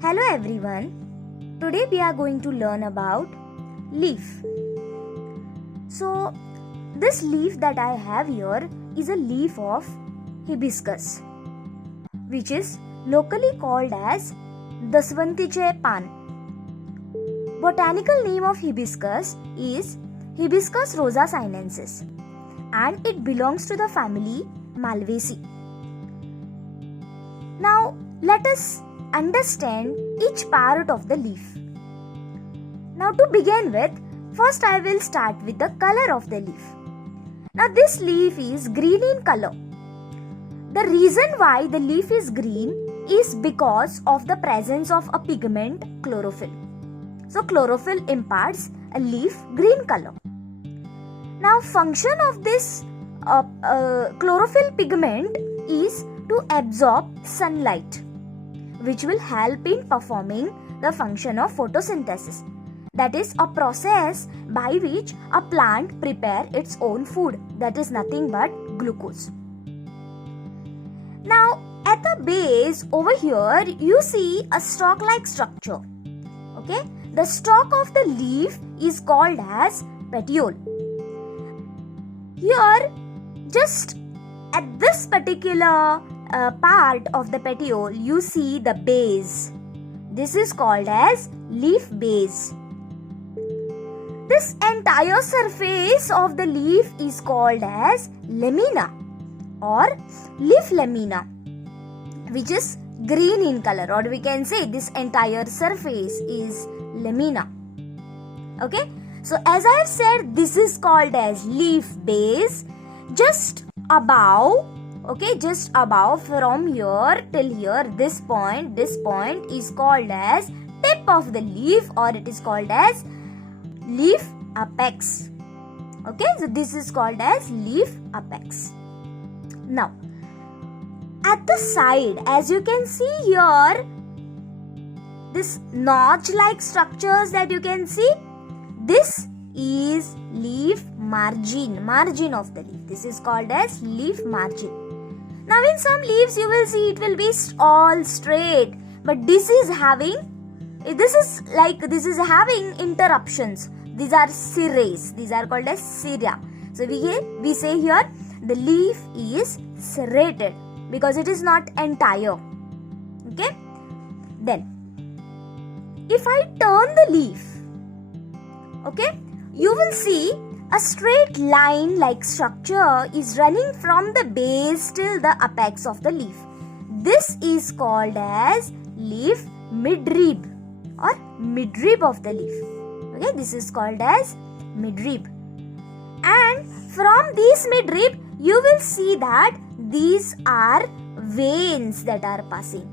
Hello everyone. Today we are going to learn about leaf. So this leaf that I have here is a leaf of hibiscus, which is locally called as daswantiche pan. Botanical name of hibiscus is Hibiscus rosa sinensis and it belongs to the family Malvaceae. Now let us understand each part of the leaf. Now to begin with, first I will start with the color of the leaf. Now this leaf is green in color. The reason why the leaf is green is because of the presence of a pigment chlorophyll. So chlorophyll imparts a leaf green color. Now function of this chlorophyll pigment is to absorb sunlight, which will help in performing the function of photosynthesis. That is a process by which a plant prepare its own food, that is nothing but glucose. Now at the base over here you see a stalk-like structure. Okay, the stalk of the leaf is called as petiole. Here, just at this particular part of the petiole, you see the base. This is called as leaf base. This entire surface of the leaf is called as lamina or leaf lamina, which is green in color, or we can say this entire surface is lamina. Okay, so as I have said, this is called as leaf base. Just above, okay, just above from here till here, this point is called as tip of the leaf, or it is called as leaf apex. Okay, so this is called as leaf apex. Now at the side, as you can see here, this notch like structures that you can see, this is leaf margin of the leaf. This is called as leaf margin. Now in some leaves you will see it will be all straight, but this is having interruptions. These are cirrays. These are called as cirra. So we say here the leaf is serrated because it is not entire. Okay. Then if I turn the leaf, okay, you will see a straight line like structure is running from the base till the apex of the leaf. This is called as leaf midrib or midrib of the leaf. Okay, this is called as midrib. And from this midrib, you will see that these are veins that are passing.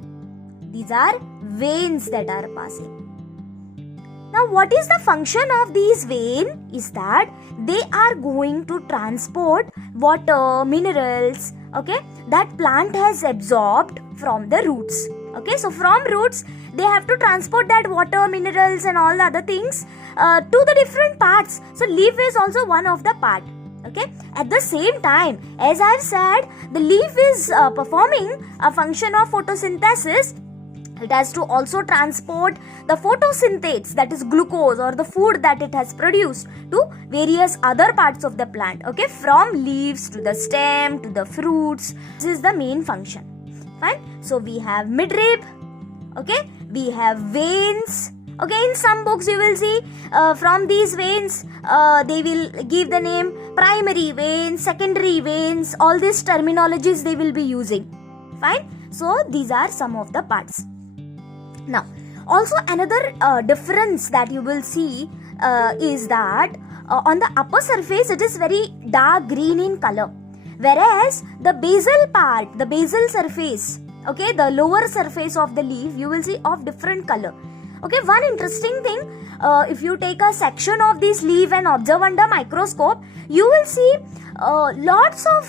These are veins that are passing. Now what is the function of these veins is that they are going to transport water, minerals, okay, that plant has absorbed from the roots. Okay, so from roots they have to transport that water, minerals and all the other things to the different parts. So leaf is also one of the part. Okay, at the same time, as I have said, the leaf is performing a function of photosynthesis. It has to also transport the photosynthates, that is glucose or the food that it has produced, to various other parts of the plant. Okay, from leaves to the stem to the fruits. This is the main function. Fine. So we have midrib. Okay, we have veins. Okay, in some books you will see from these veins they will give the name primary veins, secondary veins. All these terminologies they will be using. Fine. So these are some of the parts. Now, also another difference that you will see is that on the upper surface it is very dark green in color, whereas the basal part, the basal surface, okay, the lower surface of the leaf, you will see of different color. Okay, one interesting thing, if you take a section of this leaf and observe under microscope, you will see lots of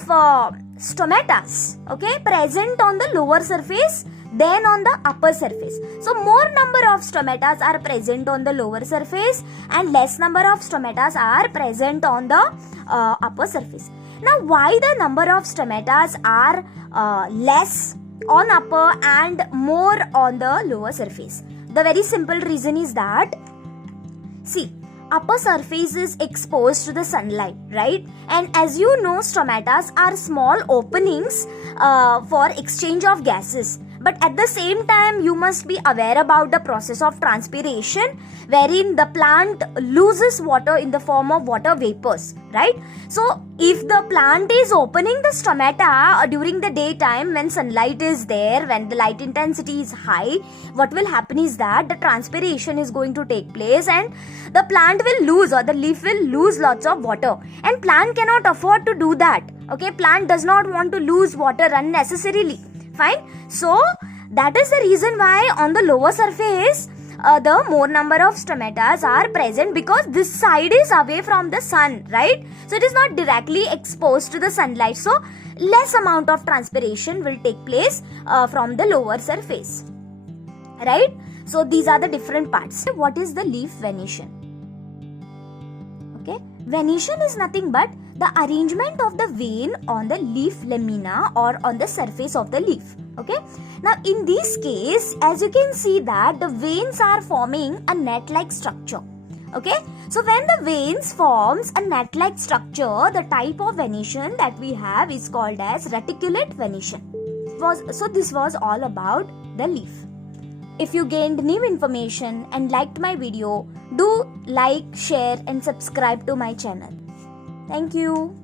stomatas, okay, present on the lower surface than on the upper surface. So more number of stomatas are present on the lower surface and less number of stomatas are present on the upper surface. Now why the number of stomatas are less on upper and more on the lower surface? The very simple reason is that, see, upper surface is exposed to the sunlight, right? And as you know, stomata are small openings for exchange of gases. But at the same time, you must be aware about the process of transpiration, wherein the plant loses water in the form of water vapors, right? So if the plant is opening the stomata during the daytime when sunlight is there, when the light intensity is high, what will happen is that the transpiration is going to take place and the plant will lose, or the leaf will lose, lots of water, and plant cannot afford to do that. Okay, plant does not want to lose water unnecessarily. Fine. So that is the reason why on the lower surface the more number of stomata are present, because this side is away from the sun, right? So it is not directly exposed to the sunlight, so less amount of transpiration will take place from the lower surface, right? So these are the different parts. What is the leaf venation? Okay, venation is nothing but the arrangement of the vein on the leaf lamina or on the surface of the leaf. Okay, now in this case, as you can see that the veins are forming a net-like structure. Okay, so when the veins forms a net-like structure, the type of venation that we have is called as reticulate venation. So this was all about the leaf. If you gained new information and liked my video, do like, share and subscribe to my channel. Thank you.